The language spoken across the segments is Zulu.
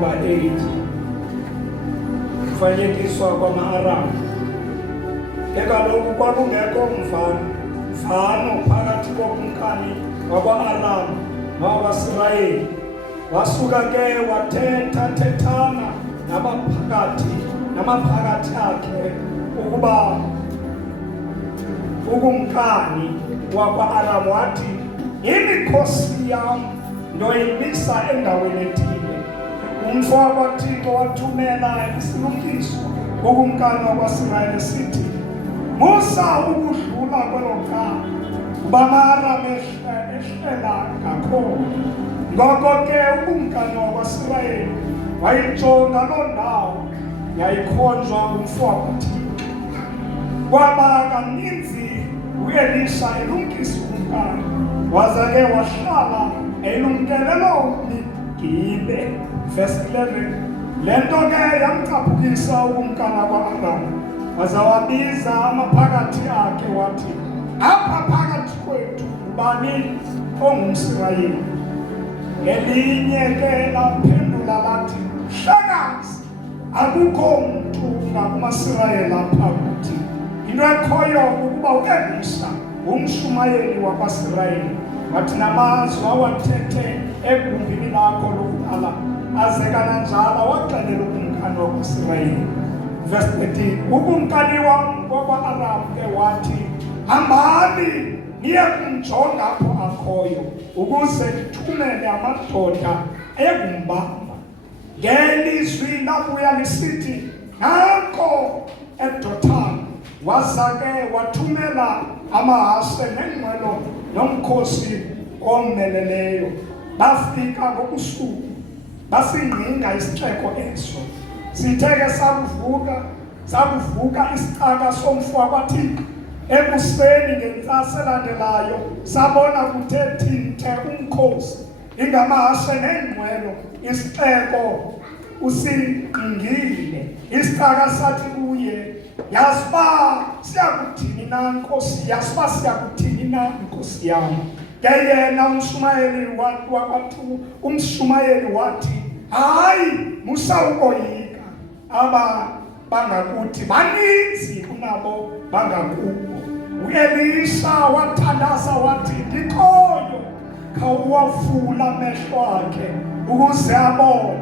number 8. Kufanekiswa kwama-Aram. Ke kaloku kwakungekho mfano phakathi kokumkani wakwa-Aram nowakwa-Israyeli. Wasuka ke wathethana namaphakathi akhe ukuba ukumkani wakwa-Aram wathi, imikhosi yam ndoyimisa endaweni ethile. Umfo wakwaThixo wathumela isilumkiso kukumkani wakwa-Israyeli sithi, musa ukudlula kwelo khala, kuba ama-Aram ehlela kakhulu. Ngoko ke ukumkani wakwa-Israyeli wayijonga loo ndawo yayikhonjwa ngumfo wakwaThixo. Kwaba kaninzi u-Elisha elumkisa ukumkani, waza ke wahlala elumkele loo migile. Verse 11. Le nto ke yamcaphukisa ukumkani wakwa-Aram, waza wabiza amaphakathi akhe wathi, apha phakathi kwethu ngubani ongumSirayeli? Elinye ke laphendula lathi, hlekazi, akukho mntu ngakumaSirayeli apha kuthi. Into ekhoyo ukuba u-Elisha ngumshumayeli wakwaSirayeli. Wathi namazwi awathethe egumbini lakho lokuqala, aze kananjalo waxelela ukumkani wakwaSirayeli. Verse 13. Ukumkani wakwa-Aram ke wathi, hambani niye kumjonga apho akhoyo, ukuze ndithumele amadoda ekumbamba. Ngelizwi labuya lisithi, nanko eDothani. Waza ke wathumela amahashe neenqwelo nomkhosi omeleleyo. Bafika ngobusuku basingqinga isixeko eso. Sithe ke sakuvuka isicaka somfo wakwaThixo. Ekuseni ngentsasa elandelayo sabona kuthe thinthe umkhosi ingamahashe neenqwelo, isixeko usingqingile. Isicaka sathi kuye, yazi uba siyakuthini na nkosi, yazi uba siyakuthini na nkosi yam. Ke yena umshumayeli wathi, hayi, musa ukoyika, aba bangakuthi baninzi kunabo bangakubo. U-Elisha wathandaza wathi, ndikhoyo, khawuwavula amehlo akhe ukuze abone.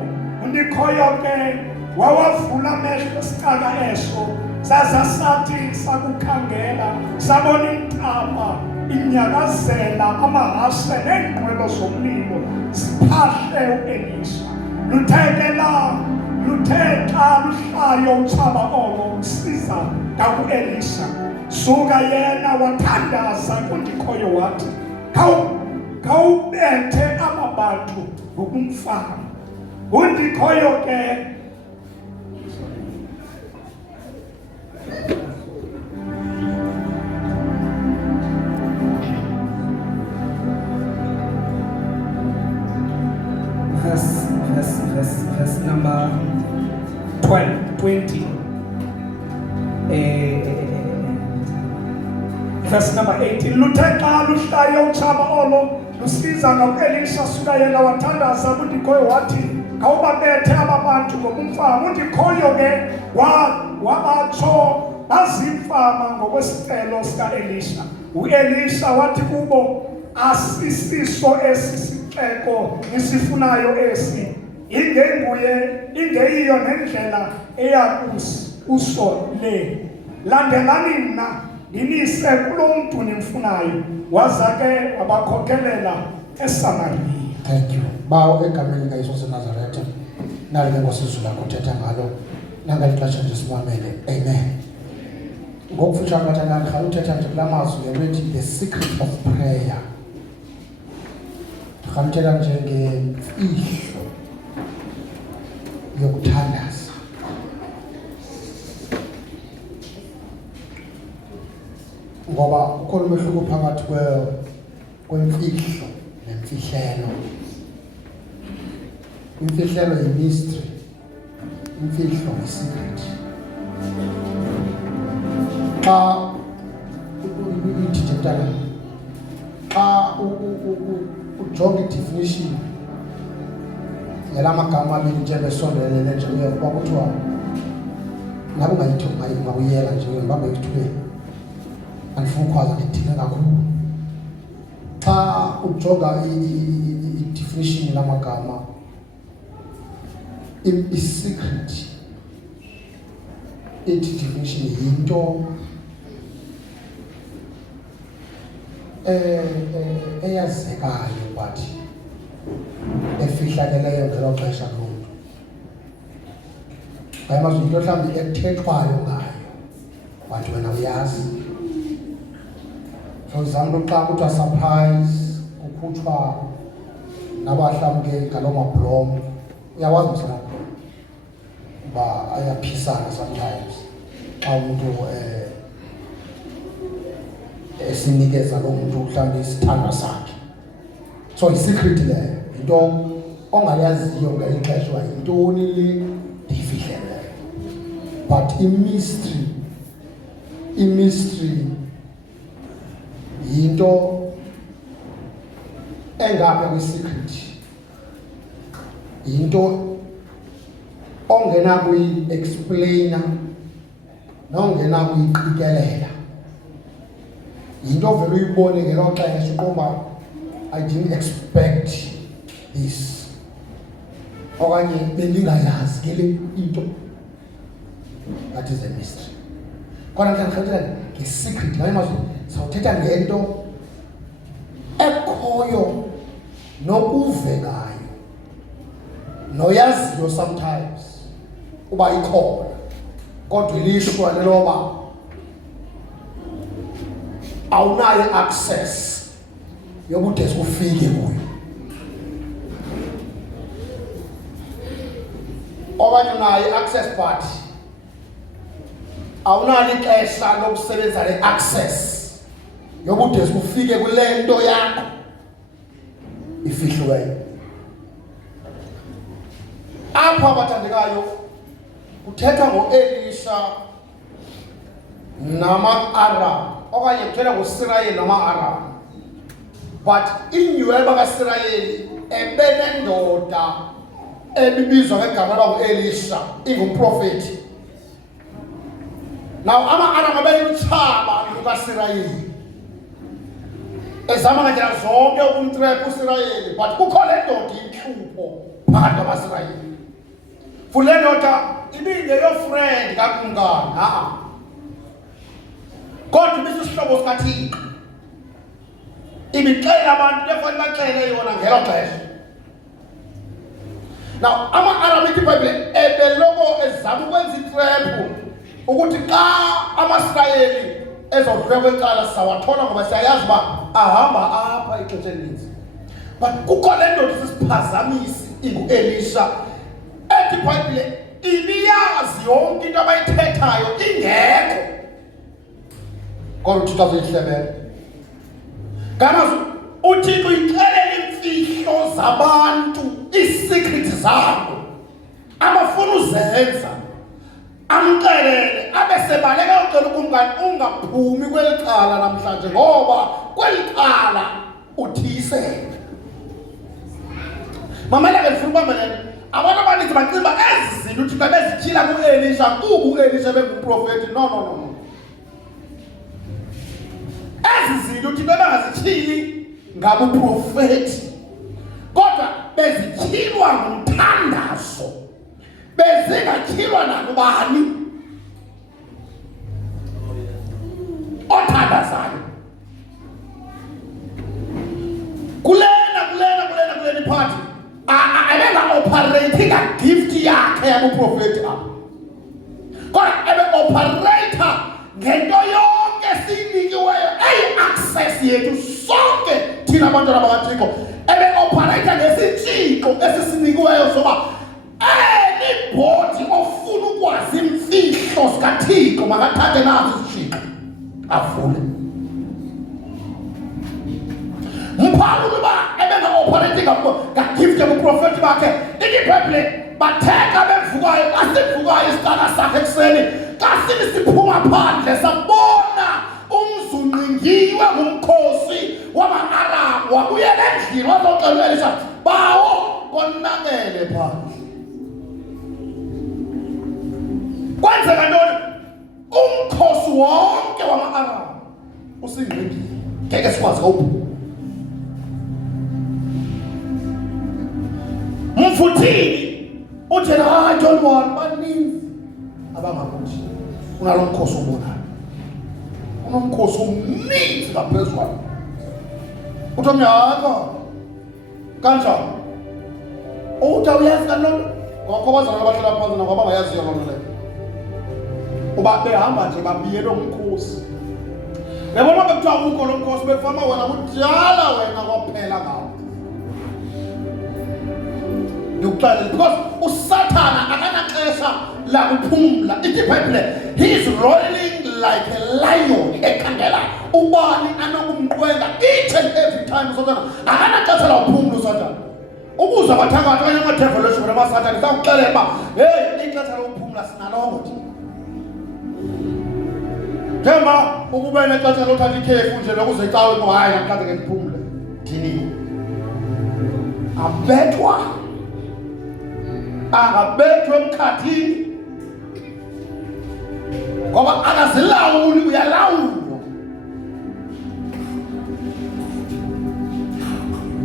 Ndikhoyo ke wawavula amehlo isicaka eso, saza sathi sakukhangela sabona intaba inyakazela, amahashe neenqwelo zomlilo ziphahle u-Elisha. Luthe xa luhlayo utshaba olo usiza ngaku-Elisha, suka yena wathandaza kundikhoyo wathi, khawubethe aba bantu ngokumfana. Undikhoyo ke verse number 20. Verse number 18. Luthe xa luhlayo utshaba olo lusiza ngaku-Elisha, suka yena wathandaza kundikhoyo wathi, khawubabethe aba bantu ngokumfama. Undikhoyo ke wabatsho bazimfama ngokwesicelo sika-Elisha. U-Elisha wathi kubo, asisiso esi sixeko nisifunayo esi, ingeyiyo nendlela eya kuso le. Landelani mna ndinise kulo mntu nimfunayo. Waza ke wabakhokhelela eSamariya. Thank you. Bawo egameni likaYesu waseNazaretha, nalike ngosizwe lakho uthetha ngalo nangeli xesha nje simamele. Amen. Ngokufutshane bathandana, ndikhala uthetha nje kula mazwi ngewethi the secret of prayer. Ndikhala uthetha nje ngemfihlo yokuthandaza. Ngoba ukhona umehluko phakathi kwemfihlo nemfihlelo. Imfihlelo yi-mystery, imfihlo yi-secret. Xa uyithi mntana, xa ujonga i-definition ngelamagama amabili njengoba esondelene nje uyakuba kuthiwa ngabe ungayithuma nje ngibambe ekuthubeni andifuna ukwazi ngidinga kakhulu xa ujonga i-definition lamagama i-secret ithi definition yinto eyazekayo but efihlakeleyo ngelo xesha lomntu ayamazi into mhlawumbi ekuthethwayo ngayo but wena uyazi. For example, xa kuthiwa surprise kukhutshwa nabahlamke ngaloo mabhlom uyawazi msamabhlom uba ayaphisana sometimes xa umuntu esinikeza lo muntu mhlawumbi isithandwa sakhe. So i-secret leyo into ongayaziyo ngeli xesha uba yintoni le ndiyifihleleyo, but i-mystery yinto engapha kwi-secret, yinto ongena kuyi-explainer nongena kuyiqikelela, yinto vele uyibone ngelo xesha uqomba I didn't expect this okanye bendingayazi ke le into. That is a mystery. Kodwa mhlawumbe nge-secret ngayo mazwi sawuthetha ngento ekhoyo nokuvekayo noyaziyo sometimes uba ikhona kodwa ilishwa leloba awunayo access yokude ufike kuyo, okanye unayo access but awunalo ixesha lokusebenza le access yokude ufike kule nto yakho ifihliweyo. Apha abathandekayo kuthetha ngo-Elisha nama-Aram okanye kuthetha ngo-Israyeli nama-Aram, but inyhweba kaSirayeli ebenendoda ebibizwa ngegama langu-Elisha ingumprofethi. Now ama-Aram abelutshaba lukaSirayeli ezama ngandlela zonke ukumtrepha uSirayeli, but kukho le ndoda inhlupho phakathi kwabaSirayeli. Futhi le ndoda ibingeyofriend kakumkani, kodwa ibisisihlobo sikaThixo, ibixela abantu lefanele baxele yona ngelo xesha. Now ama-Aram ithi iBhayibhile ebeloko ezama ukwenza itrephu ukuthi xa amaSirayeli ezodlula kwecala sawathola ngoba siyayazi uba ahamba apha ixesha elininzi. But kukho le ndoda isisiphazamisi ingu-Elisha ethi iBhayibhile ibiyazi yonke into abayithethayo ingekho. Kodwa uThixo azoyihlebela. Ngamazwi uThixo uyixelela imfihlo zabantu, ii-secret zabo abafuna uzenza, amxelele abe sebaleka ucela ukumkani ungaphumi kweli cala namhlanje ngoba kweli cala uthiyisele. Mamela ke ndifuna ubambelela abantu abaninzi bacinga uba ezi zinto uThixo bezityhila ku-Elisha kuba u-Elisha bengumprofethi. No. Ezi zinto uThixo bengazityhili ngabuprofethi kodwa bezityhilwa ngumthandazo, bezingatyhilwa nakubani othandazayo. Kulena iphathi ebenga-operating gift yakhe yabuprofethi apha, kodwa ebe-operator ngento yonke siyinikiweyo eyi-access yethu sonke thina abantwana bakaThixo, ebe-operator ngesitshixo esisinikiweyo soba anybody ofuna ukwazi imfihlo zikaThixo makathathe nazo isitshixo avule. Mphawula uba ebenga-operating ngagift yabuprofethi bakhe ithi iBhayibhile batheka bevukayo asivukayo isikala sakhe ekuseni xa sithi siphuma phandle sabona umzunqingiwe ngumkhosi wama-Aram wabuyela endlini wazoxela u-Elisha bawo konakele phandle. Kwenzeka ntoni? Umkhosi wonke wama-Arab usingqingile. Ngeke sikwazi ukuphi. Mfuthini uthi hayi John 1 baninzi abangakuthi unalo mkhosi obonayo. Unomkhosi omninzi ngaphezulu. Uthi myaka kanjani? Uthi uyazi kanjani? Ngakho bazana abahlala phansi ngoba bayaziyo loo nto leyo. Uba behamba nje babiyelwe umkhosi. Yabona bekuthiwa ukho lo mkhosi befama wena kudala wena kwaphela ngawo. Because uSathana akanaxesha la kuphumla. Ithi iBhayibhile, he is rolling like a lion ekhangela ubani anokumqwenga each and every time. uSathana akanaxesha la kuphumla uSathana. Ukuza bathakathi kanye ama-devolution nama-Sathana sakuxelela uba hey ixesha lokuphumla sinalongo thina. Themba ukube nexesha lothatha ikhefu nje lokuze icawe ngo hayi namhlanje ke ndiphumle. Thini abethwa angabethwe emkhathini ngoba akazilawuli, uyalawulwa.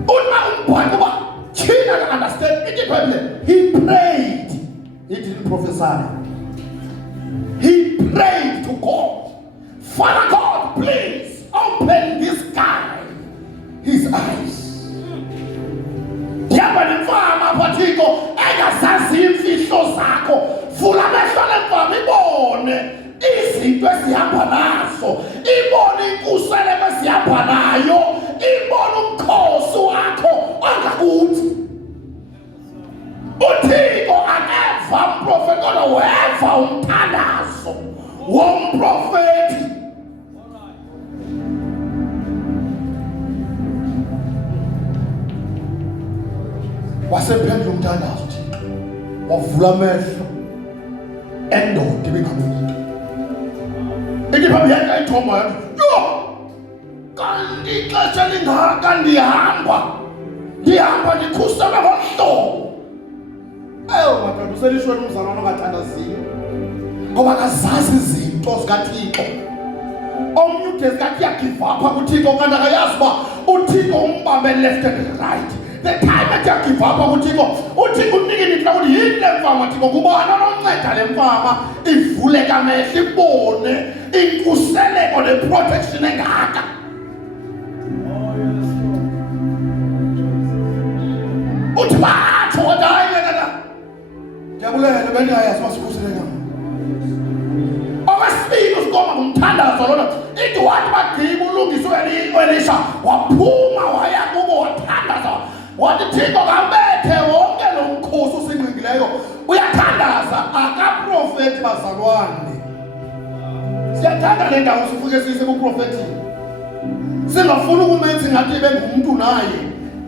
Uma umbhalo uba thina to understand ithi iBhayibhile, he prayed, he didn't prophesy. He prayed to God, Father God, please open this guy his eyes. Yaba nemfama phathiko engazazi imfihlo zakho, vula amehlo lemfama ibone izinto esihamba nazo, ibone inkuseleko esihamba nayo, ibone umkhosi wakho ongakuthi. UThixo akeva umprofeti kodwa weva umthandazo womprofeti. Wasemphendula umthandazo Thixo, wavula amehlo endoda ibingamuntu. Ithi phambi yakhe ayithomba yathi, yo kanti ixesha lingaka ndihamba ndikhuselwe ngomhlobo. Madoda uselishweni umzalwane ongathandaziyo ngoba akazazi izinto zikaThixo. Omnye ude zikathi yagive apha kuThixo kanti akayazi uba uThixo umbambe left and right. The time that you give up on Uthixo unike nithi ukuthi yini le mfama Thixo, kubani ononceda le mfama ivuleke amehlo ibone inkuseleko ne-protection engaka. Uthi batsho kodwa hayi ngekana ndiyabulela bendingayazi uba sikhuseleka. Okwesibili usikoma ngumthandazo lona. Ithi wathi bagqiba ulungisa u-Elisha waphuma waya kubo wathandaza. Wathi Thixo kabethe wonke lo mkhosi usingqingileyo. Uyathandaza akaprofethi bazalwane. Siyathanda le ndawo sifuke siyise kuprofethini. Singafuni ukumenza ngathi ibe ngumuntu naye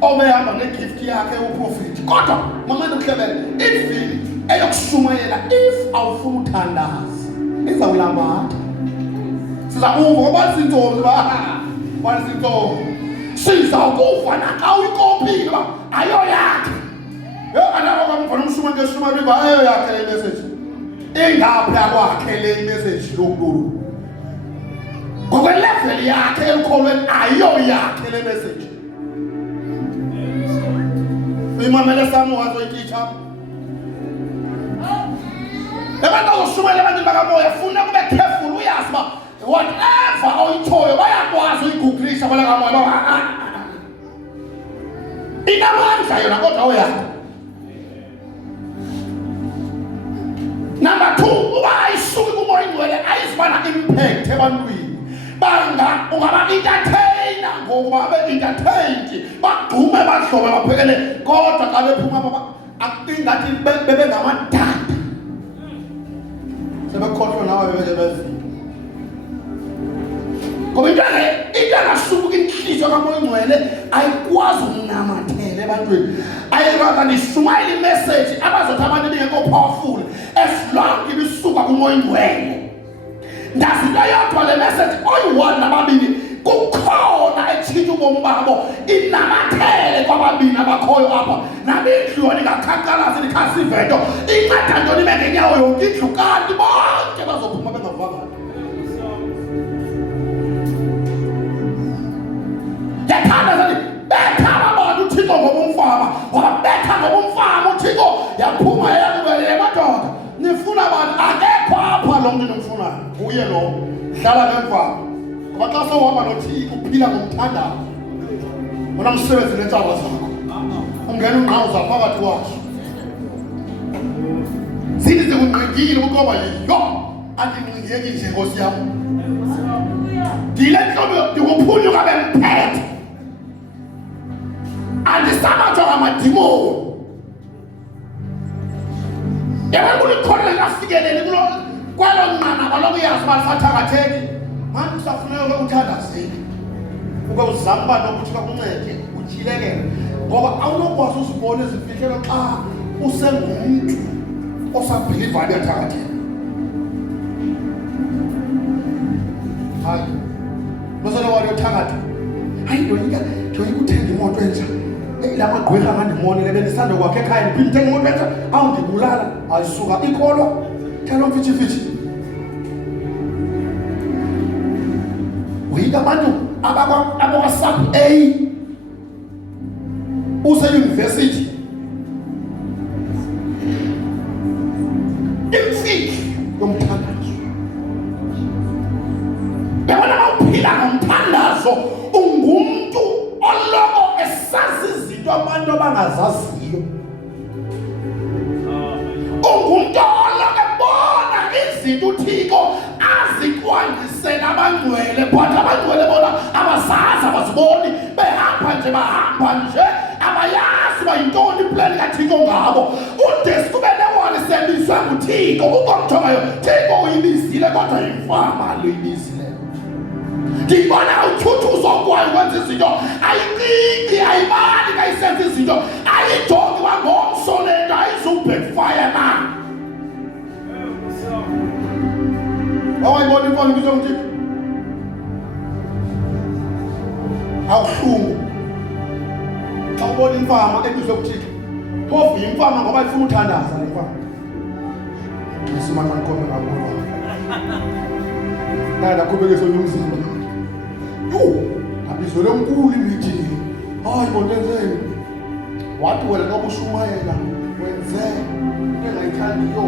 obehamba ngegift yakhe uprofethi. Kodwa mama ndokuhlebele if eyokushumayela if awufuna uthandaza izawulamatha. Sizakuva ngoba izintombi ba izintombi sizawukufa naxa uyikopile uba ayo yakhe. Anako kamfana umshuma ngeshuma liba ayo yakhe le message. Ingaphi kwakhe le message lokulu. Ngokwelevel yakhe elikholweni ayo yakhe le message. Imamele samu wazoyititsha. Abantu oshumela abantu bakamoya funa kube careful uyazi ba whatever oyithoyo bayakwazi uyiguglisha bala kamoya. Inamandla yona kodwa uyakho. Number 2, uba ayisuki kumoya ingcwele ayizibana impact ebantwini. Ungaba entertainer ngokuba babe entertained bagqume bahlobe baphekele kodwa xa bephuma akungathi bebe ngamadada. Sebekhohlwa nawe bebefika. Ngoba into angasuki inhliziyo kamoya ingcwele ayikwazi ukunamathela ebantwini. Ayiraka nishumayela imessage abazothi abantu bengekho powerful as long ibisuka kumoya ingcwele. Ndazi into yodwa le message oyi-1 nababili khona etshintsha ubomi babo inamathele kwababini abakhoyo apha nabindlu yona ingakhankalazi nikhasiveto inceda ntoni ime ngenyawo yonke indlu kanti bonke bazophuma bengavanga yathanda zathi betha abantu uthixo ngobumfama wababetha ngobumfama uthixo yaphuma yakubelele madoda nifuna abantu akekho apha lo mntu nomfunayo kuye lo hlala ngemfama ngoba xa sowuhamba nothixo uphila ngomthandazo unamsebenzi nentshaba zakho ungena ungqawuza phakathi kwazo zithi zikungqingile ukuba yiyo andingqingeki nje nkosi yam ndile ntlobo ndikuphunyuka bemphethe andisabathwa ngamadimoni yabona kulikhona likafikelele kwelo nqanaba lokuyazi uba lisathakatheki manje kusafuneka ke uthandazile ube uzama uba nokuthi kakuncede utyhilekele ngoba awunokwazi uzibona ezifihlelo xa usengumntu osabhilivayo uyathakatheka hayi nosele walo yothakatha hayi ndoyika uthenga imoto entsha la magqwirha angandimonile bendisanda kwakhe ekhaya ndiphinde ndithenga imoto entsha awundibulala ayisuka ikolo thelo mfitshifitshi uyika abantu abakwa-sub A useyunivesithi imfihlo yomthandazo yabona mawuphila ngomthandazo ungumntu oloko esazi izinto abantu abangazaziyo ungumntu oloko ebona izinto uthixo azikwandisela abangcwele but abangcwele bona abazazi abaziboni behamba nje abayazi uba yintoni iplani kathixo ngabo udesi kube newali sebiswe nguthixo ukomjongayo thixo uyibizile kodwa yimfama luyibizile ndiyibona uthuthuzo kwayo ukwenza izinto ayicingi ayibali kayisenza izinto ayijongi wangomso lento ayizubhekfire na awayibona imfana ibizwe nguthixo awuhlungu xa ubona imfama ebizwe nguthixo phofu yimfama ngoba ifuna uthandaza le mfama esimaxanikhombe ngabona ndakhubekiswe yomzimba abizwele mkhulu imithini hayi bondenzeni wathi wena noba ushumayela wenze into engayithandiyo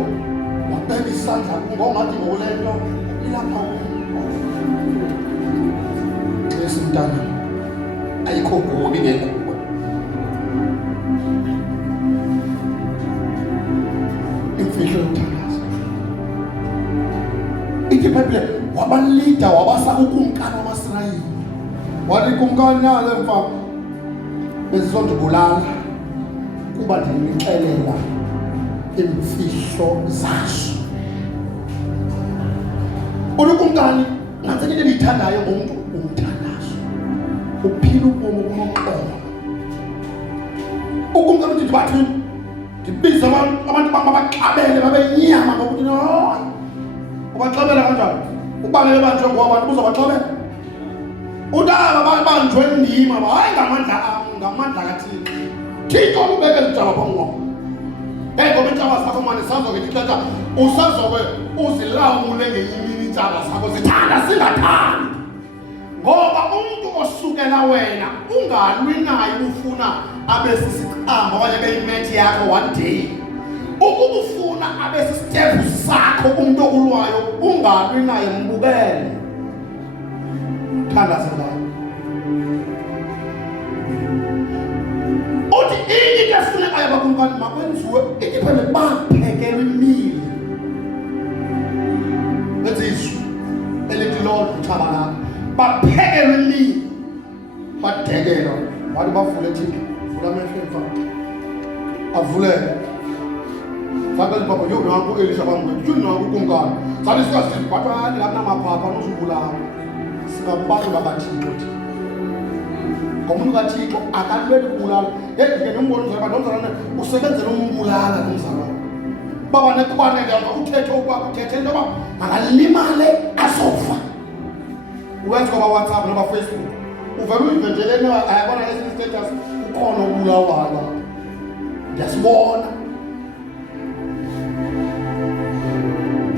wabeka isandla ngongathi ngokule nto ilapha esimntana ayikho kubi ngekuwe imfihlo yokuthandaza ithi Bhayibhile wabalida wabasa ukumkani wamaSirayeli wathi kumkani nale mfana bezizondibulala kuba ndinixelela imfihlo zaso ukumkani ngathi into endiyithandayo ngumntu umthandazo uphila ubomi obunoxolo ukumkani uthi bathini ndibiza abantu babaxabele babenyama ngokuthi hayi ubaxabela kanjani ubalele banjwe ngoba uzobaxabela udaba babanjwe ndima hayi ngamandla kaThixo Thixo ubeke izitshaba phambi ngoba intshaba zakho manje sazoke ixesha usazoke uzilawule ngenyimini intshaba zakho zithanda singathandi ngoba umuntu osukela wena ungalwi naye ufuna abe sisiqamba okanye beyimethi yakho one day ukuba ufuna abe sisitepu sakho umuntu okulwayo ungalwi naye mbukele thandaza ngayo uthi into efuneka yabakumkani makwenziwe ithi phela baphekelwe imili lezizwe elithi Lord uthabalaka baphekelwe imili badekelwa wathi bavule Thixo vula amehlo emfana avuleke Sakali baba yo nangu Elisha bamwe yini nangu kumkani sathi sikazibhathani lapha namaphapha nozubulala singabantu bakaThixo ngomuntu kaThixo akalweli kubulala ngeke nombona uzaba nomzalwane usebenzele umbulala nomzalwane baba nekubane ngamba uthethe ukwakho uthethe into ba angalimale asofa uwenza kwa WhatsApp noba Facebook uvela uyiventeleni ayabona esinye status ukhona ubulawayo ndiyasibona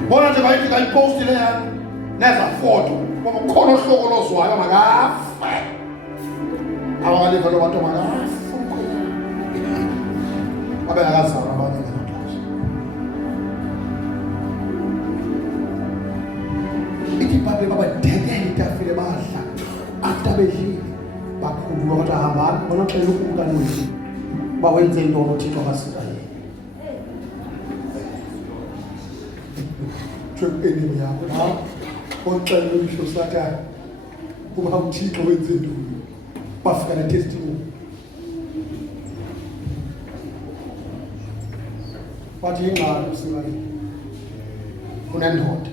bona nje kayiposti leya neza foto ngoba ukhona ohloko lozwayo makafe abakaliva lo bantu makafe abe akazama abanye ngamaxesha ithi babe babadekele itafile badla after bedlile bakhululwa kodwa hambani bona xela ukubuka nothi bawenze into othixo akasika yena enemy yakho la oxela isho sathana kuba uthixo wenze ntoni bafika na testimony bathi ingqalo sibali kunendoda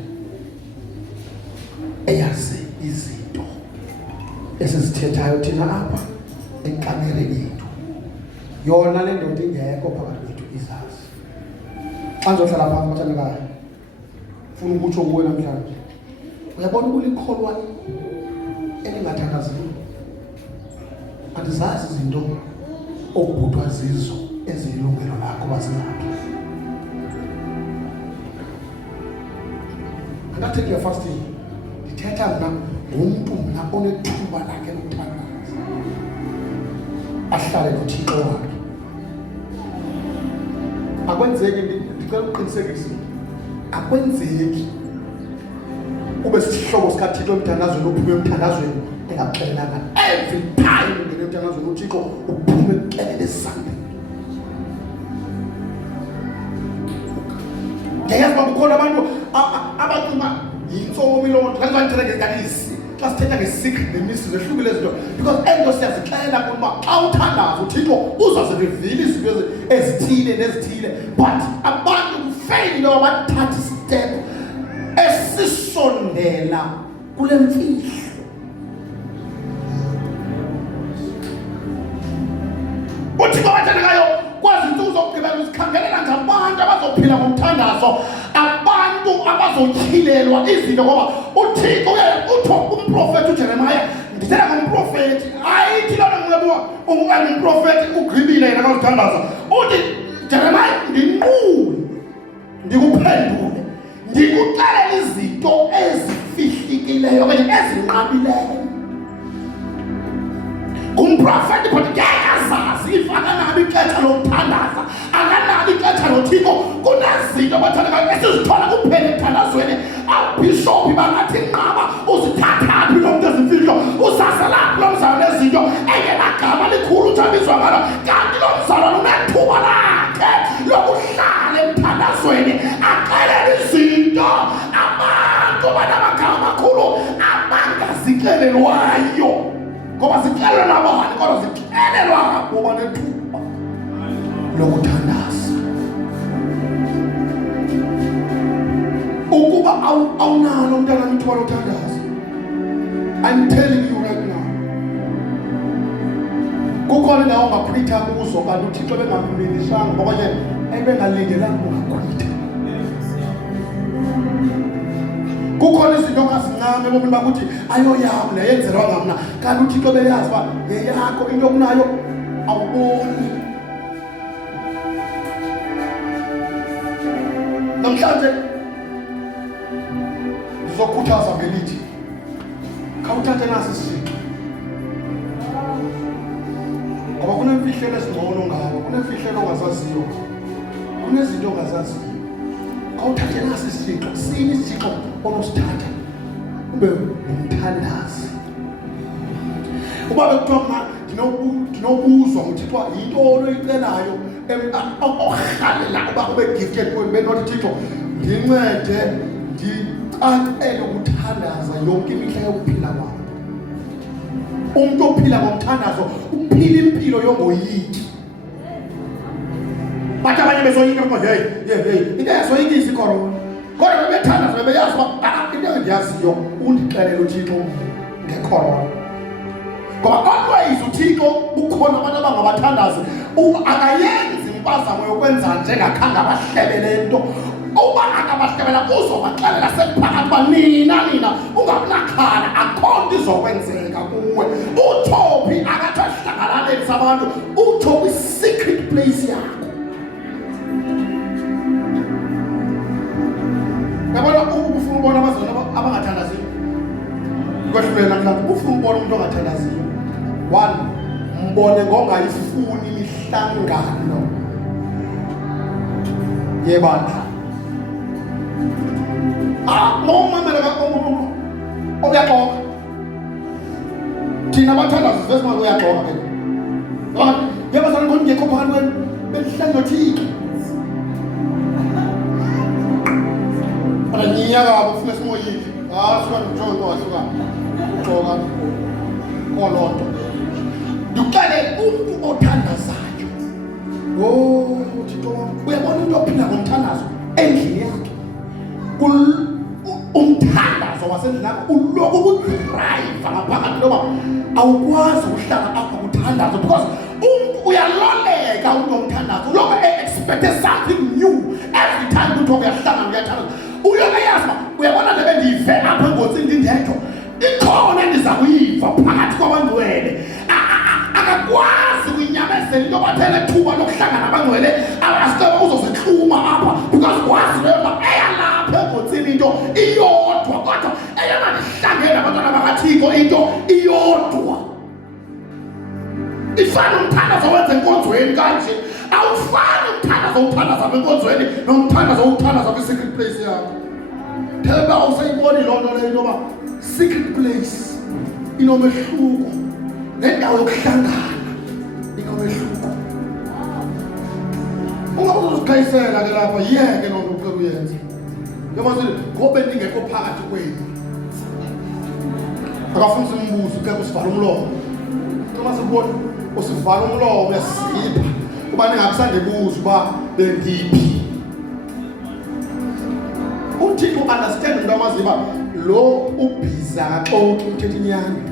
eyazi izinto esizithethayo thina apha enkamereni yethu yona le ndoda ingekho phakathi kwethu izazi xa ngizohlala phansi bathandekayo funa ukutsho kuwe namhlanje uyabona ukulikholwa elingathandaziyo andizazi izinto okubhudwa zizo eziyilungelo lakho bazingaphi angatheke your fasting ndithetha mna ngumntu mna onethuba lakhe lokuthandaza ahlale nothixo wakhe akwenzeki ndicela ukuqinisekisa akwenzeki ube sisihlobo sikathixo emthandazweni uphume emthandazweni engakuxelelanga every time ungene emthandazweni uthixo uphume ekuxelele esandleni ndiyayazi uba kukhona abantu abacinga yintsomi loo nto kanti xa sithetha nge-secret nemisizo ehlukile zinto because ento siyazixelela kuba xa uthandaza uthixo uzazirivile izinto ezithile nezithile but abantu kufeyile uba bathathe istep esisondela kule mfihlo uthixo bathandekayo kwazi insuku zokugqibela uzikhangelela ngabantu abazophila ngomthandazo abantu abazotyhilelwa izinto ngoba uthixo utho umprofethi uJeremiah ndithetha ngomprofethi ayithi lona ngumprofethi ugqibile yena akazithandaza uthi Jeremiah ndinqule ndikuphendule ndikuxelela izinto ezifihlikileyo okanye ezinqabileyo kumprofethi kodwa ngeke azazi ifakanalo ixesha lokuthandaza akanalo ixesha lothixo kunezinto bathandekayo esizithola kuphela emthandazweni abhishophi bangathi nqaba uzithathaphi lo mntu ezimfihlo usaselaphi lo mzalwane nezinto engenagama likhulu uthambiswa ngalo kanti lo mzalwane unethuba lakhe lokuhlala emthandazweni axelele izinto abantu banamagama amakhulu abangazixelelwayo ngoba zixelelwa nabani kodwa zixelelwa ngoba nethuba lokuthandaza ukuba awunalo umntana ithuba lokuthandaza I'm telling you right now kukhona indawo ongakhwitha kuzo kanti uthixo bengakumilisanga okanye ebengalindelanga ungakhwitha kukhona izinto ongazincame ebomini bakuthi ayoyami nayenzelwanga mna kanti uthixo beyazi uba yeyakho into okunayo awuboni namhlanje ndizokhuthaza ngelithi khawuthathe nasi isizitho ngoba kunemfihlelo ezingcono ngawo kunemfihlelo ongazaziyo kunezinto ongazaziyo khawuthathe nasi isizitho sini isizitho onosithatha ube umthandazi uba bekuthiwa mna ndinobuzwa uthixo yintoni oyicelayo orhalela uba ube gifted kuwe benothi thixo ndincede ndicacele ukuthandaza yonke imihla yokuphila kwam umntu ophila ngomthandazo uphila impilo yongoyiki bathi abanye besoyika hey into yasoyikisa ikorona kodwa bebethandaza bebeyazi uba into endiyaziyo undixelele uthixo ngekorona ngoba always uthixo ukhona abantu abangabathandazi akayenzi impazamo yokwenza njengakhange abahlebele nto Awubangathi abahlebela uzobaxelela sephakathi uba nina ungabinakhala akho nto izokwenzeka kuwe. UThobi akathi ahlangalaleni sabantu utsho kwi-secret place yakho. Yabona ufuna ubona abazali abangathandaziyo kwehlulela namhlanje. Ufuna ubona umuntu ongathandaziyo, one, mbone ngongayifuni imihlangano yebandla. Ngomamela uyaxoka. Thina abathandazi vesimanje uyaxoka ke. Yabazali ngoni ngekho phakathi kwenu belihlangano thiki. Ala nyaka ufuna simoyile. Suka njongo wasuka. Xoka kolonto. Duqale umuntu othandazayo. Thixo uyabona into ophila ngomthandazo endlini yakhe. Umthandazo wasendlini yakho uloku ukudrive ngaphakathi loba awukwazi ukuhlala apha kuthandazo because umuntu uyaloleka umuntu omthandazo uloku expect something new every time umuntu uyahlangana uyathandaza uyobe yazi uyabona lebe ndive apha engozini ndindedwa ikhona endiza kuyiva phakathi kwabangcwele akakwazi kuyinyamezela into bathele thuba lokuhlangana abangcwele asicela uzozihluma apha because kwazi leyo eyalapha engozini into iyodwa kodwa eyona lihlangene abantwana bakaThixo into iyodwa. Ifana umthandazo wenza enkonzweni kanje awufani umthandazo uthandaza enkonzweni nomthandazo uthandaza kwi-secret place yakho. Themba usayibona loo nto leyo intoba secret place inomehluko nendawo yokuhlangana inomehluko. Ungabe uzikhayisela ke lapha yeke loo nto ucela uyenze. Yabazali ngobe ningekho phakathi kwenu akafuni simbuzo ke kusivala umlomo. Uma sibona usivala umlomo uyasipha kuba ningakusandebuza uba bengiphi. Uthixo understand into amaziba lo ubhiza akaxoxi uthetha inyani.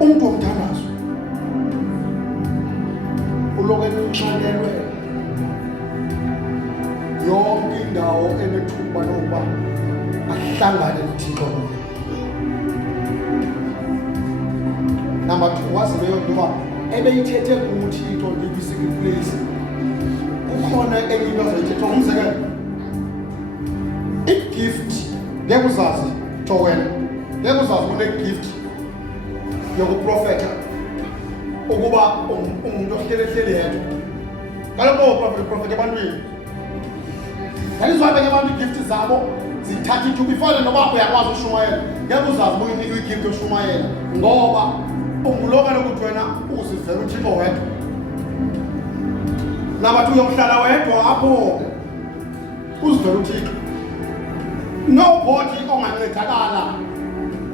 Umuntu omthandazo uloku enxanelwe yonke indawo enethuba lokuba ahlangane noThixo. Number 2, wazi leyo nto uba ebeyithethe kuThixo ndikwi-secret place kukhona enye into azoyithetha. Umzekelo i-gift ngeke uzazi Joel, ngeke uzazi une-gift yokuprofetha ukuba umuntu ohlelehleli yedwa. Kaloku oprofetha ebantwini yalizwabeke abantu i-gift zabo zithatha ithuba ifane noba uyakwazi ukushumayela. Ngeke uzazi uba uyinikwe i-gift yoshumayela ngoba unguloka lokuthi wena uzivela uThixo wedwa. Nabathi uyokuhlala wedwa apho uzivela uThixo. Nobody ongancedakala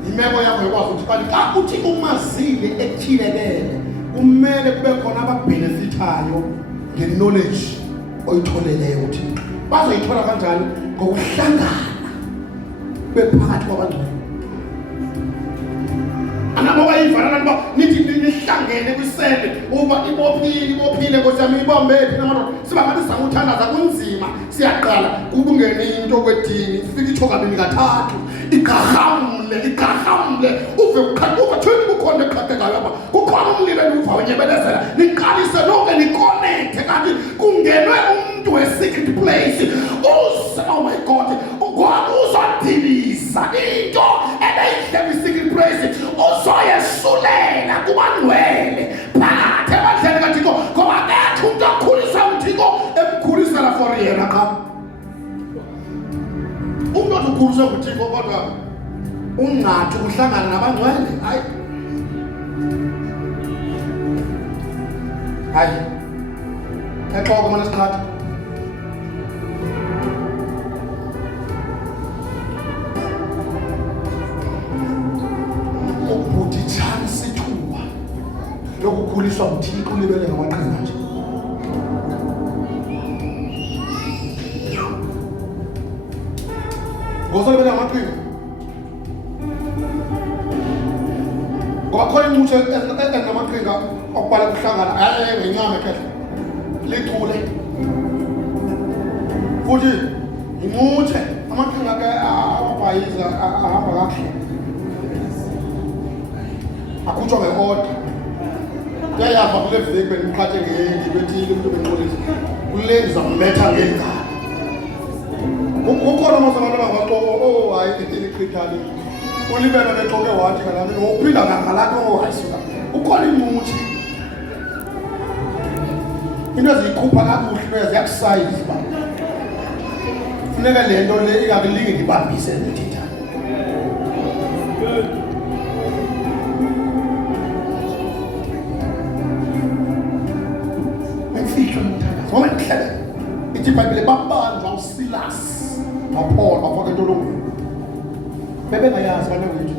imeko yakho yokwazi ukuthi kanti xa uThixo umazile ekutyhilelele kumele kube khona ababhenefithayo nge-knowledge oyitholeleyo uThixo. Bazoyithola kanjani? Ngokuhlangana bephakathi kwabangcwele. Anabo bayivana nabo nithi nihlangene kwisele uba ibophile Nkosi yami ibambephi namadoda sibangathi uthandaza kunzima siyaqala kubungene into kwedini ifika itho kabini kathathu igahamle uve ukhathuka thini kukhona eqhaqekayo lapha kukhona umlilo uva unyebelezela niqalise lonke niconnect kanti kungenwe umuntu we-secret place. Oh my God, uzodilisa into ebeyihle kwi-secret place uzoyesulela kubangcwele phakathi ebandleni kaThixo ngoba akekho umuntu akhulisa uThixo emkhulisela for yena qha. Umuntu okhulisa uThixo kodwa ungathi uhlangana nabangcwele hayi exoko manje siqhatha ukuthi chance ithuba lokukhuliswa uThixo libele ngamaqhinga nje. Ngozolibele ngamaqhinga ngoba khona imutsho enamaqhinga okubala kuhlangana ngenyama ekhehle lichule futhi inquthe amaqhinga ke ababhayiza ahamba kakuhle akhutshwa nge-order kuyayava kule veki bendiqhathe ngibethile umntu benxolisa kule ndizammetha ngengalo kukhona amazabantu abangaxoko hayi iliqhithani ulibele bexoke wathi kanami uphinda ngalapho hayisuka ukhona inquthe into eziyikhupha kakuhle ziyakusayiza funeka le nto le ingakulingi ndibambise ndithethane emfihlo mthandazo ngoba ndihlele ithi ibhayibhile babanjwa uSilas noPaul bafaka entolongweni bebengayazi banewethu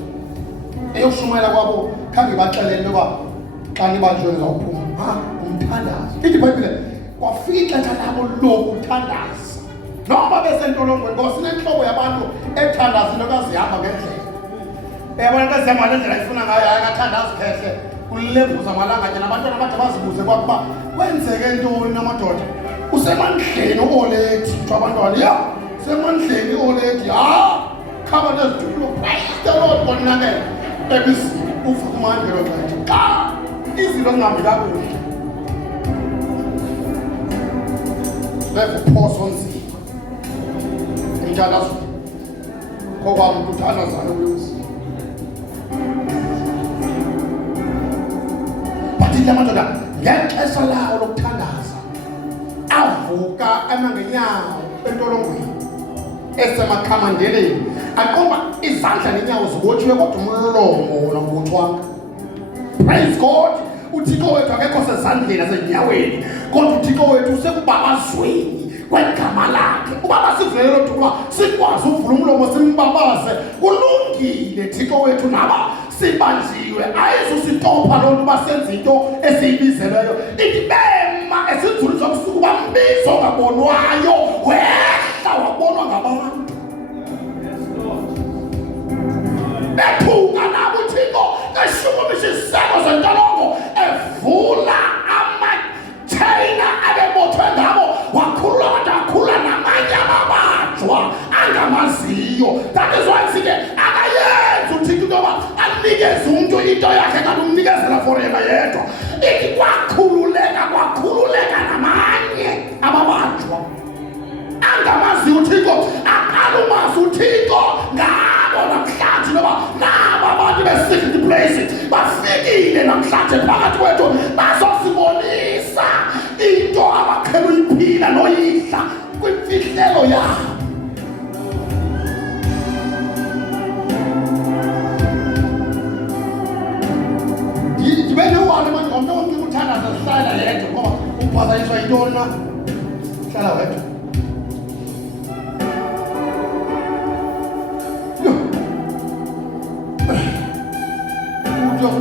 eyoshumayela kwabo khange baxelele intoba xa nibanjwe zawuphuma umthandazo ithi ibhayibhile kwafika ixesha labo lokuthandaza noma besentolongweni ngoba sinenhlobo yabantu ethandaza into kazihamba ngendlela abantu ezihamba ngendlela ifuna ngayo ayakathandazi khehle kulevuza amalanga nje nabantwana abade bazibuze kwakuba kwenzeke ntoni namadoda usemandleni uoledi kuthiwa abantwana ya semandleni uoledi khaba nezitulo praise the Lord bonakele ebizini ufa kumandlelo zathi xa izinto zingahambi kakuhle lekuphoso nzima umthandazo kokwam uthandazana uyuzi bathile amadoda ngexesha lawo lokuthandaza avuka amangenyawo entolongweni esemakhamandeleni aqomba izandla nenyawo zibotshiwe kodwa umlomo wona ubotshwanga praise God uThixo wethu akekho sezandleni nasenyaweni kodwa uThixo wethu usekubabazweni kwegama lakhe ubaba sivulele ukuba sikwazi uvula umlomo simbabaze kulungile Thixo wethu naba sibanjiwe ayizusitopa loo nto uba senze into esiyibizeleyo ithi bema esinzulu zobusuku bambizo ngabonwayo wehla wabonwa ngabantu bethuka nabo uThixo eshukumisha isiseko sentolongo evula amatheyina abebothwe ngabo wakhulula abantu akhulula namanye amabanjwa angamaziyo that is why sithi akayenzi uThixo intoba anikeze umuntu into yakhe kanti umnikezela forever yedwa ithi kwakhululeka namanye amabanjwa angamaziyo uThixo akalumazi uThixo ngabo namhlanje noba nabo abantu be-secret place bafikile namhlanje phakathi kwethu bazosibonisa into abakhela uyiphila noyidla kwimfihlelo yabo ndibene-one manje ngomntu wonke uthandaza sihlala yedwa ngoba uphazanyiswa yintoni na hlala wedwa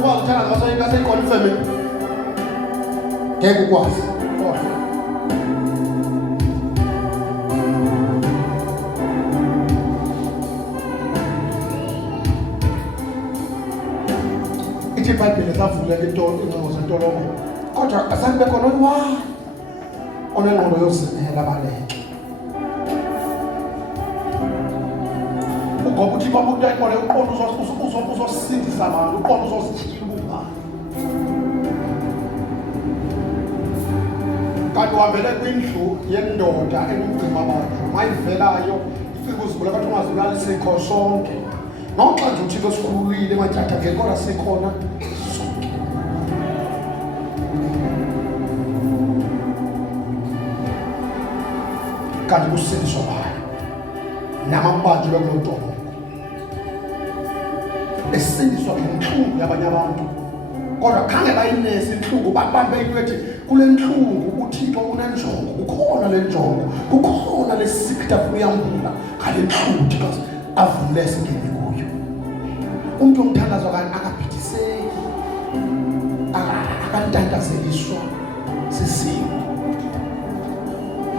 ukwazi uthandaza ngaseyikhona ifemini ngeke ukwazi ithi ibhayibhile savuleka ingcingo zentolongo kodwa azange bekhona oyi-one onengqondo yozimela abaleke ngoba uthi kwaba ukuthi ayibone uqondo uzosindisa abantu uqondo uzosityila ubungane kanti uhambele kwindlu yendoda enumgcima abantu mayivelayo ifike uzibula kathi ungazibulali sikho sonke noxa nje uThixo sikhululile ematyatha ngeke kodwa sikhona sonke kanti kusindiswa bayo namabanjwa kuloo ntobo esindiswa ngentlungu yabanye abantu kodwa khange bayinesi intlungu babambe into ethi kule ntlungu uThixo unenjongo kukhona le njongo kukhona le secret uyambula ngale ntlungu Thixo avule singene kuyo umuntu omthandazo akabhidiseki akantantazeliswa sisimo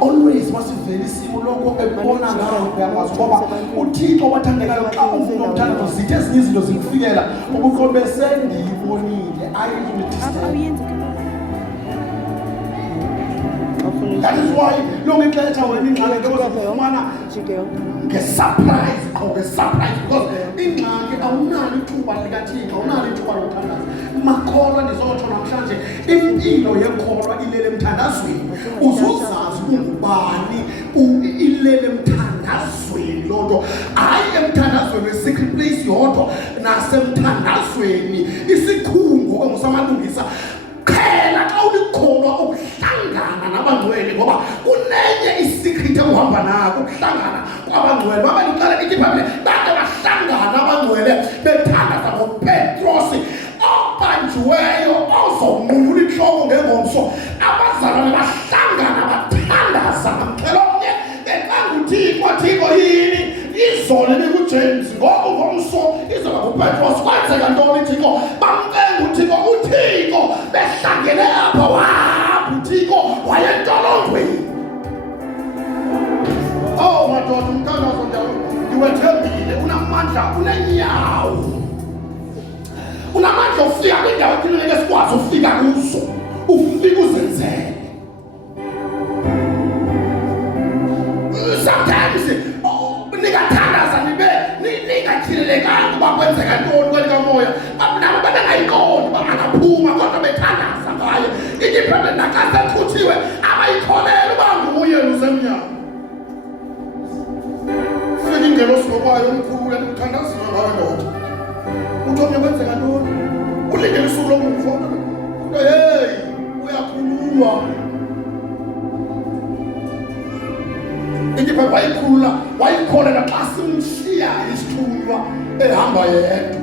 always masivele isimo lokho ebona ngayo uyakwazi ngoba uThixo wathandekayo xa ufuna umthandazo zithe ezinye izinto zikufikela ubuqobo besendiyibonile ayizulidisturb That is why long ixesha wena ingxaki uzofumana nge-surprise qho nge-surprise because ingxaki awunalo ithuba likaThixo awunalo ithuba lokuthandaza. Makholwa ndizotsho namhlanje impilo yekholwa ilele emthandazweni. Uzuzazi ungubani ilele emthandazweni loo nto hayi emthandazweni we-secret place yodwa nasemthandazweni isikhungo engusamalungisa. Qhela xa ulikholwa ukuhlangana nabangcwele ngoba kunenye isikrithi ekuhamba nako ukuhlangana kwabangcwele. Baba ndiqala ithi phambili bade bahlangana abangcwele bethandaza ngoPetrosi obanjiweyo ozonqula intloko ngengomso. Abazalwane bahlangana bathandaza ngamxhelomnye becanga uThixo Thixo yini izolo bekuJames ngoku ngomso izoba nguPetrosi kwenzeka ntoni Thixo bamcenga uThixo uThixo behlangene apha wapha uThixo wayentolongweni. Oh madoda umthandazo ndiwethembile unamandla unenyawo unamandla ufika kwindawo ekhululeke sikwazi ufika kuzo ufika uzenzele. Sometimes ningathandaza nibe ningathilelekanga uba kwenzeka ntoni kwenikamoya nabo bebengayiqondi bangaphuma kodwa bethandaza ngayo. Ithi problem nakasekhuthiwe abayikholelwa uba nguye lusemnyama. Fika ingelosi ngokwayo omkhulu kanti kuthandaziwe ngawe ndoda. Uthi omnye kwenzeka ntoni ulindele usuku lokufa kodwa hey uyakhululwa. Ithi wayikhulula wayikholela xa simshiya isithunywa ehamba yedwa.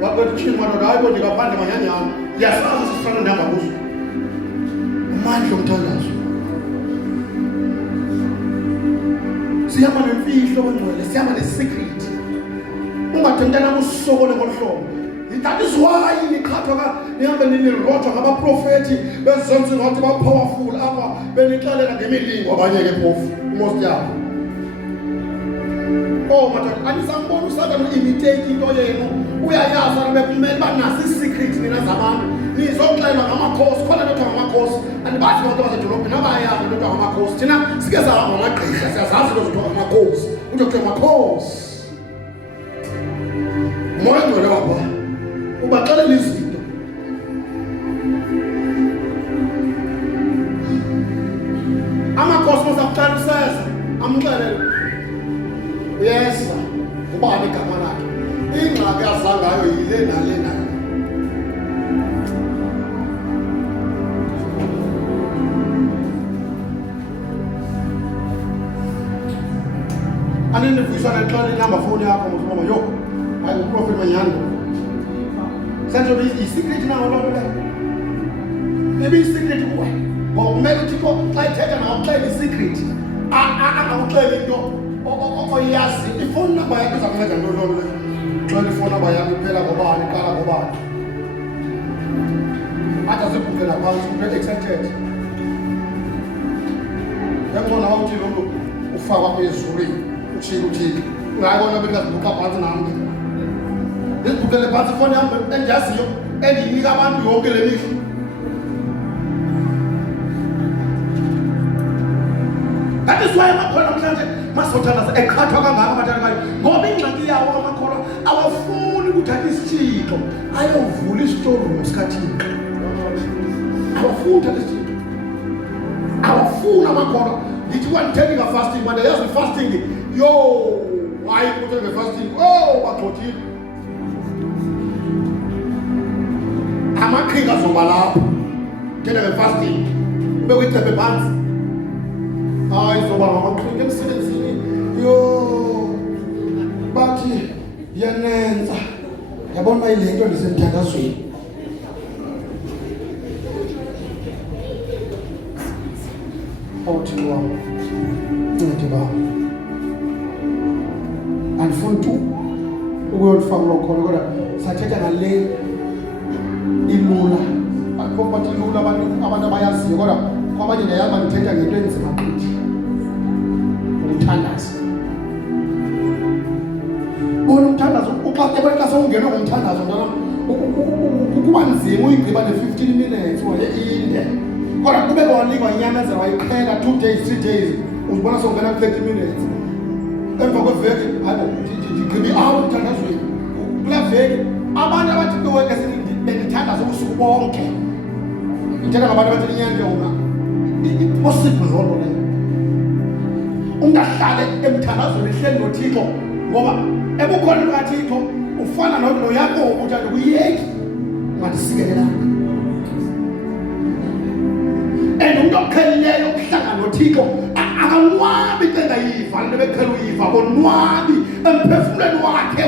Wabethi madoda hayi kodwa ngaphandle manyanyana yasazi sifana ndihamba kuzo amandla omthandazo. Sihamba nemfihlo bangcwele sihamba ne-secret ungathentana kusokole ngolu hlobo. That is why niqhathwa nihambe nirojwa ngabaprofethi bezenza ngathi ba-powerful apha benixelela ngemilingo abanye ke phofu most yabo. Oh madoda anisambona uSathane imitate into yenu uyayazi abe kumele banasi i-secret nina zabantu nizoxelwa ngamakhosi khona into ngamakhosi andibathi abantu basedolobheni abayazi into ngamakhosi. Thina sike sahamba amagqirha siyazazi into zodwa ngamakhosi into kuthiwa makhosi moya ngcwele wapha ubaxelela izinto. Amakhosi mosakuxela useza amxelele uyeza ubani igama lakhe ingxaki yazangayo yile nale nale. Anindivuyiswa nexela inamba fowuni yakho mosiboma yo hayi uprofeti Manyando senzo i-secret nawo loo nto leyo ibe i-secret kuwe ngoba kumele uThixo xa ithetha nawo uxele i-secret angawuxeli into oyazi. Ifowuni namba yakho iza kunceda ntoni loo nto leyo. Xela ifowuni namba yakho iphela ngobani iqala ngobani athi azibhukela phantsi ube excited. Yangcono awuthi loo nto ufakwa ezulwini uthile uthile ungayibona bekazibhuqa phantsi nam ndizibhukele phantsi ifowuni yam endiyaziyo endiyinika abantu yonke le mihla. That is why amakholwa namhlanje masothandaza eqhathwa kangaka abathandekayo ngoba ingxaki yawo amakholwa awafuni ukuthatha isithixo ayovula isitorumu sikaThixo. Awafuni uthatha isithixo awafuni amakholwa. Ndithi kwanditheni nga-fasting manje yazi i-fasting yo hayi kutheni nge-fasting bagxothile amaqhinga azoba lapho thena nge-fasting ube kwicephe phansi hayi zoba ngamaqhinga emsebenzini yo bathi yanenza yabona uba yile nto ndisemthandazweni. Awuthixo wam ncede bam andifuni tu ukuyolifaka ulokholo kodwa sathetha ngale ilula akho bathi ilula abantu abayaziyo kodwa kwabanye ndayazi bandithetha ngento enzima gqithi ukuthandaza. Bona umthandazo xa sewungenwe ngumthandazo mntanam kuba nzima uyigqiba ne-15 minutes waye inde kodwa kube kwanikwa inyamezelo wayiqhela 2 days 3 days uzibona songena 30 minutes emva kweveki hayi ngigqibi out emthandazweni kula veki abantu abathi beweke benithandaza ubusuku bonke ngithetha ngabantu abathi inyanga yona impossible lolo leyo ungahlale emthandazweni ehleli noThixo ngoba ebukhona kaThixo ufana noYakobo uthanda ukuyeki ungadisikelelanga umuntu oqhelileyo ukuhlangana noThixo akanwabi engayiva le beqhela uyiva konwabi emphefumulweni wakhe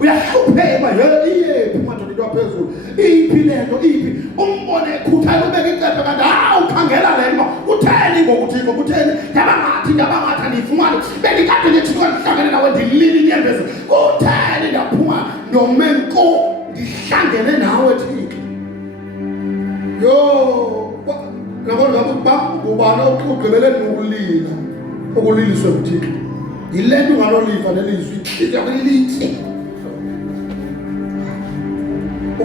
uyahlupheka yeyiphi madoda into yaphezulu iphi lento iphi umbone ekhuthala ubeka icephe kanti ukhangela lento utheni ngokuThixo kutheni ndabangathi andiyifumani bendikade nethixo ndihlangene nawe ndilile inyembezi kutheni ndaphuma nomenko ndihlangene nawe Thixo yo nabona ubani ugqibele nokulila okuliliswe nguThixo yile nto ungaloliva lelizwi ihliziyo yakho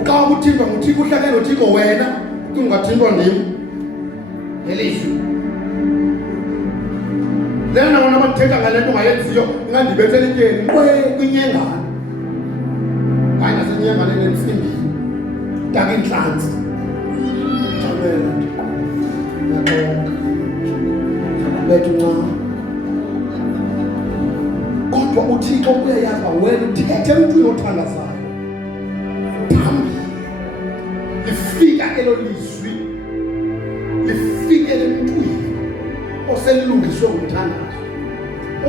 uxa ukuthintwa nguThixo uhlangene noThixo wena ungathintwa ndim lelizwi lena nabona abathetha ngale nto ungayenziyo ingandibethela ityeni kwinyengane hayi nasenyengane nensimbi taka inhlanzi jamela bethu nca kodwa uThixo uyayazi wena uthethe emntwini othandazayo phambili lifika elo lizwi lifikele emntwini oselungiswe ngumthandazo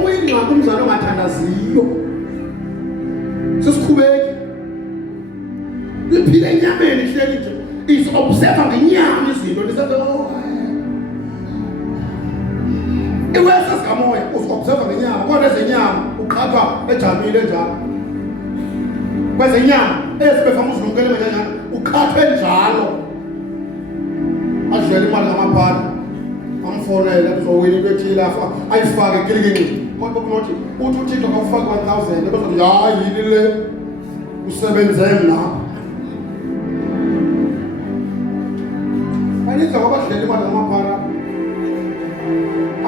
uyingxaki umzali ongathandaziyo sesikhubeki liphile enyameni hleli nje is-observa ngenyama izinto lisenze iwesa sikamoya uzi-observa ngenyama kodwa ezenyama uqhathwa ejamile njalo kwezenyama ezibefama uzilumkele kanjani uqhathwe njalo adlele imali ngamabhali amfonele kuzowina into ethile afa ayifake kilikinci kodwa kunothi uthi uThixo kawufaki 1000 bezothi hayi yini le usebenze lapha ayidla kwabadlele imali ngamabhali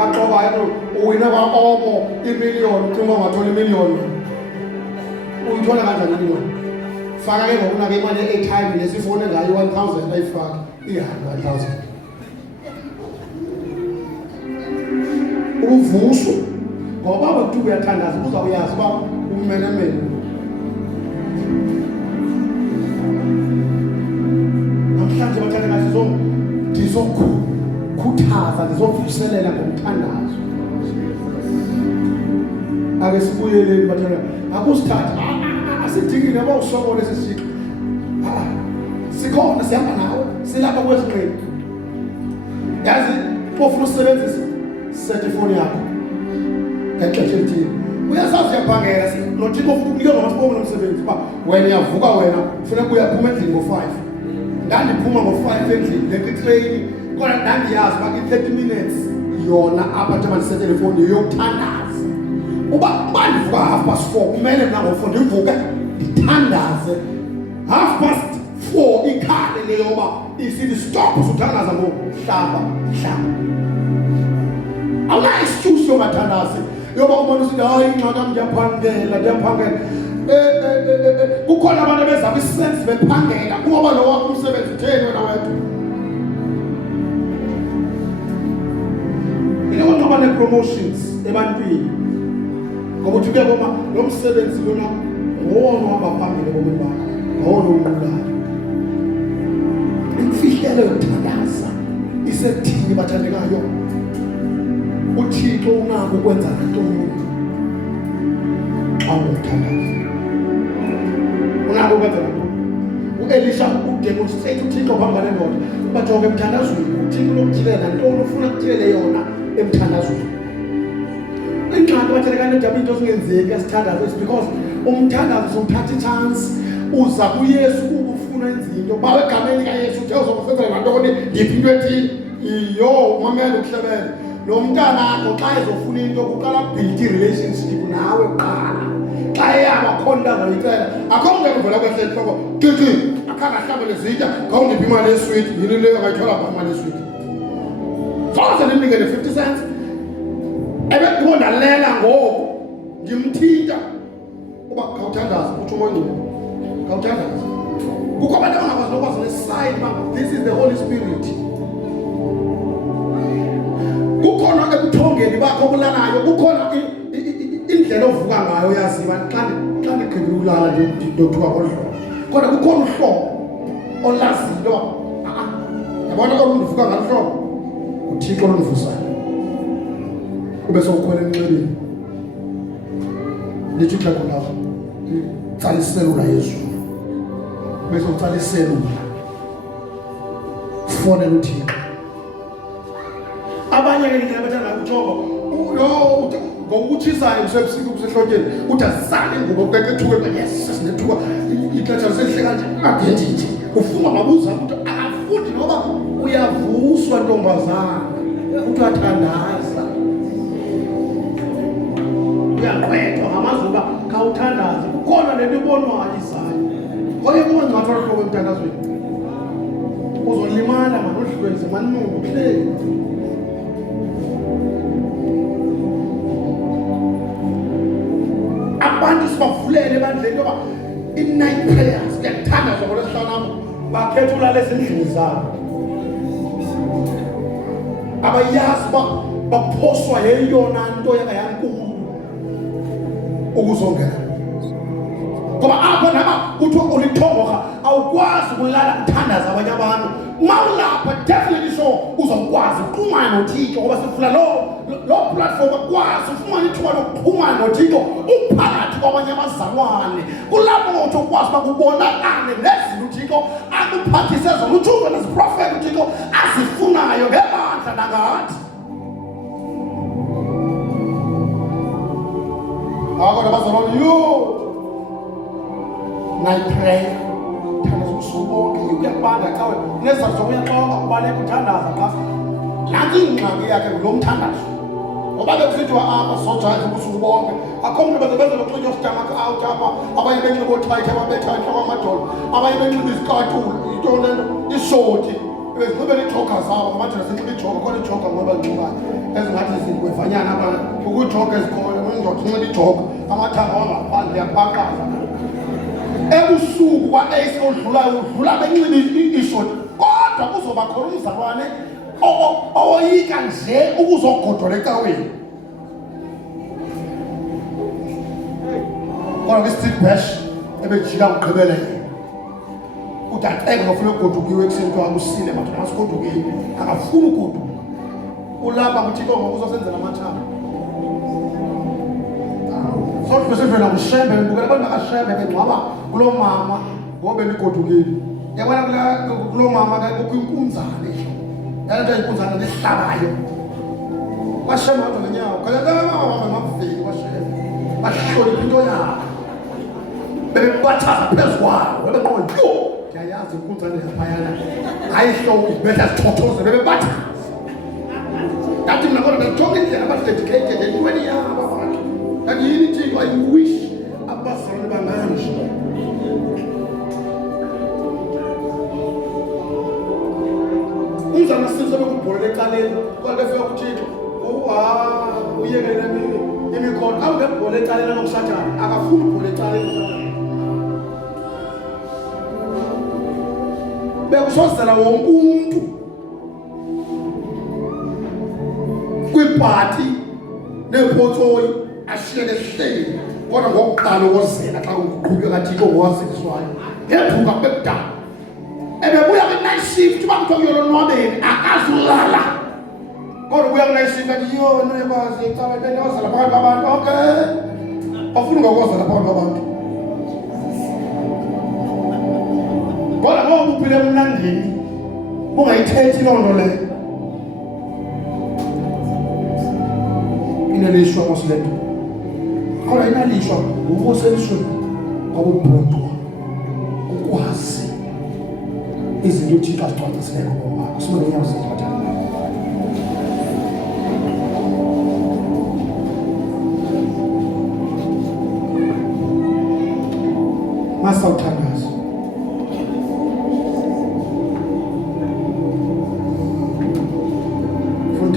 axoba yena uwina kwa-omo imiliyoni ucinga ungathola imiliyoni uyithola kanjani imali faka ke ngokunake imali e-airtime lesifone ngayo 1000 ayifaka ihambe 1000 uvuswe ngoba bekuthiwa uyathandaza uzawuyazi uba umenemene namhlanje bathandekazi ndizokhuthaza ndizovuselela ngomthandazo ake sibuyeleni bathandekazi akusithatha asidingi nabo usokole sesiko sikhona sihamba nawe silapha kwezinqeni yazi ofuna usebenzisa set ifoni yakho ngexesha elithile uyasazi uyabhangela noThixo ufuna ukunika ngamasibongo nomsebenzi uba wena uyavuka wena kufuneka uyaphuma endlini ngo-5 ndandiphuma ngo-5 endlini lekitreyini kodwa ndandiyazi uba i-30 minutes yona apha njengoba ndisetele ifoni yokuthandaza uba ndivuka 4:30 kumele mna ngo-4 ndivuke ndithandaze 4:30 ikhale leyo yoba isithi stop usuthandaza ngoku hlamba awuna-excuse yobathandazi yoba ubona usithi hayi ingxakam ndiyaphangela kukhona abantu abeza kwisensi bephangela ngoba lo wakho umsebenzi utheni wena wedwa yile kodwa kuba ne-promotions ebantwini ngoba uthi kuya koma lo msebenzi lona ngowona uhamba phambili ebomini bakho ngowona unqulayo imfihlelo yokuthandaza isekuthini bathandekayo uThixo unako ukwenza ntoni xa umthandaza unako ukwenza ntoni u-Elisha udemonstrate uThixo phambi kwendoda bajonge emthandazweni uThixo lokuthilela ntoni ufuna kuthilele yona emthandazweni ingxaki bathandekana edaba into zingenzeki esithandazo is because umthandazo uzothatha i-chance uza kuYesu ukufuna izinto bawe egameni kaYesu uthe uzokusenzela nantoni ndiphi into ethile iyo umamele ukuhlebele lo mntana akho xa ezofuna into kuqala build i-relationship nawe kuqala xa eyaba khona into azoyicela akho mntu ekuvela kwehle entloko kiki akhange ahlabele zitya khawundiphi imali eswiti yini leyo akayithola pha imali eswiti Soze ndimnikele 50 cents. Ebekho ndalela ngoku ngimthinta uba khawuthandaza utsho umoya ngcwele. Khawuthandaza. Kukho abantu abangakwazi nokwazi neside uba this is the Holy Spirit. Kukhona ebuthongeni bakho obulalayo, kukhona indlela ovuka ngayo yaziba xa ndiqhibile ulala ndothuka ngolhlobo. Kodwa kukhona uhlobo olaziyo yabona kodwa undivuka ngalo hlobo uThixo londivusayo. Ube sowukhwela enxebeni lithi ixhego lakho tsala iselula yezulu. Ube sowutsala iselula fonela uThixo. Abanye ke ndlela bathanda ukujonga ngokutshisayo usebusika usehlotyeni uthi asale ingubo kekethuke yes sinethuka ixesha lisehle kanje adendithi ufuna mabuza ukuthi akafundi noba uyavuswa ntombazana uthi wathandaza uyaqwethwa ngamazuba khawuthandaza kukhona lento ibonwayo isayo oye kuba ngapha hlobo emthandazweni uzolimala manodlwenze manuku play. Abantu sibavulele ebandleni yoba i-night prayers kuyakuthandazwa ngolwesihlanu bakhetha ulala ezindlini zabo. Abayazi baphoswa yeyona nto yankulu ukuzongena. Ngoba apho naba kuthiwa ulithongoka awukwazi ukulala uthandaza abanye abantu. Mawulapha definitely sure uzokwazi uxhumana noThixo ngoba sifuna lo platform akwazi ufumana ithuba lokuxhumana noThixo uphakathi kwabanye abazalwane. Kulapho ngothi ukwazi uba kubonakale nezinto uThixo akuphathise zona utshuko neziprofethi uThixo azifunayo ngebandla nangathi. Kodwa abazalwane night prayer thandaza ubusuku bonke uyakubanda xa nezizathu zokuyaxoka ubaleka uthandaza xa nansi ingxaki yakhe ngulo mthandazo ngoba bekusithiwa apha sojayiva ubusuku bonke akho mntu bezobenzela uxutywa stomach out apha abanye benxiba oothayithi ababetha entloko amadolo abanye benxiba izikatula into lento ishoti bezinxibela iijoga zabo ngamadoda sinxiba ijoga khona ijoga ngoba zinxibayo ezingathi zikwevanyana apha ukujoga ezikhoyo indoda inxiba ijoga amathanga wangaphandle yapaqaza ebusuku kwa-8 odlulayo udlula benxiba ishoti kodwa kuzoba khona umzalwane owoyika nje ukuzogodola ecaweni. Kodwa kwi-street bash ebejika kugqibeleke udaxeke ngafuna ugodukiwe ekuseni kwakho usile madoda masigodukile akafuni ugoduka ulapha kuThixo ngokuzosenzela amathanga. Sodwa sivela kushembe ngibukela abantu bakashembe bengcwaba kulo mama ngoba benigodukile. Yabona kulo mama kukho inkunzane yalento inkunzane lehlabayo bashembe kodwa ngenyawo kalala maveli bashembe bahlonipha into yabo bebebathaza phezu kwayo bebeqonda yo ndiyayazi inkunzane yaphayana ayihlobo ibetha sithothoze bebebathaza ngathi mina kodwa bekujonga indlela abadedicated entweni yabo abantu kanti yini Thixo I wish abazalwane banganje. Umzana sizwe bekubholela ecaleni kodwa efika kuThixo uyekele imikhono awungebhola ecaleni lokusathana akafuni ubhola ecaleni bekusozela wonke umuntu kwipati neephotoyi ashiyeke hleli kodwa ngokuqala ukozela xa kuqhubeka kaThixo ngowaziswayo ngethuka bekudala ebebuya kwi-night shift uba kuthiwa kuyolonwabeni akazulala kodwa ubuya kwi-night shift athi yona ekwazi ecawe benozela phakathi kwabantu okay afuna ngokozela phakathi kwabantu kodwa ngoba uphile emnandini ungayithethi loo nto leyo inelishwa mosilento kodwa inalishwa ubuselishweni kwabubhundwa ukwazi izinto uThixo azicwangcisileyo ngoba sibone nyawo zethatha masawuthandaza funa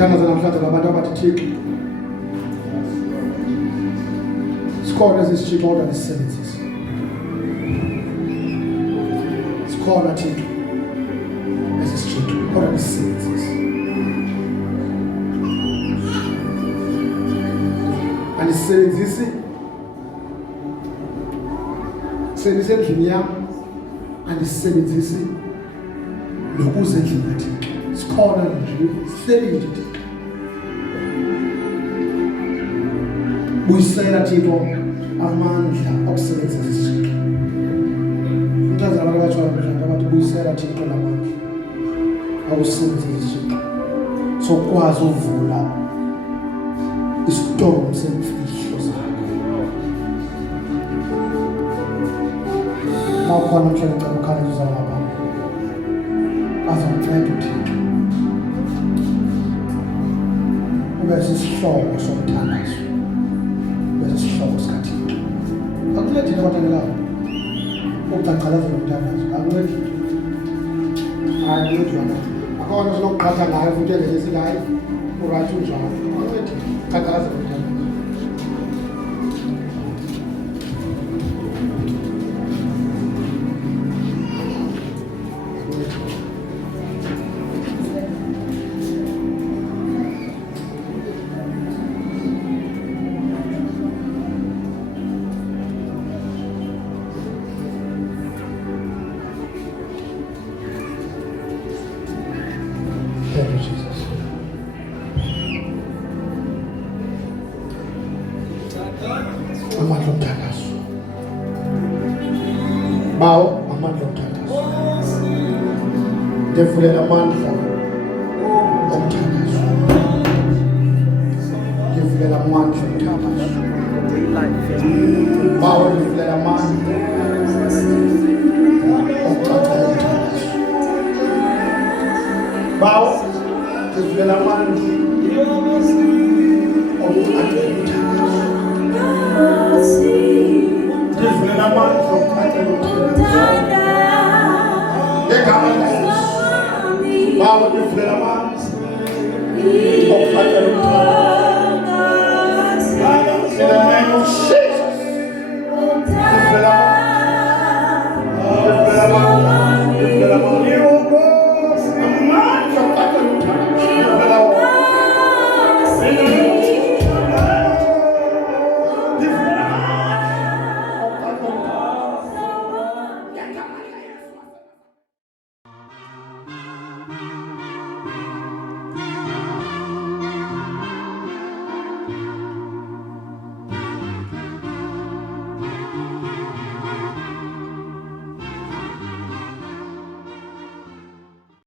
sikhona sisitshintsho kodwa nisebenzise. Sikhona Thixo esisitshintsho kodwa nisebenzise. Andisebenzisi endlini yami, andisebenzisi nokuze endlini kaThixo. Sikhona nje, sihleli nje Thixo. Buyisela Thixo amandla okusebenzisa isitshintsho. Umntazana abantu abathwala abantu buyisela Thixo lamandla okusebenzisa isitshintsho. Sokwazi uvula istorm semfihlo zakho. Mawukhona mhlawumbe ngicela ukhale uzala ngaphambi. Azamnceda uThixo. Ube sisihlobo somthandazo. Ube sisihlobo sikaThixo. Akulethi kodwa lapho. Ukucacalaza nomthandazo. Akulethi. Hayi njalo. Akona sokuqhatha ngayo futhi engeke ngayo. Urathi njalo. Akulethi cacalaza nomthandazo. Thank you, Jesus. Amandla omthandazo. Bawo amandla omthandazo. Ndevulela amandla omthandazo. Ndevulela amandla omthandazo. Bawo ndevulela amandla omthandazo. Bawo ndevulela amandla omthandazo. Ndevulela amandla omthandazo. Egama likaYesu. Bawo ndevulela amandla omthandazo. In the name of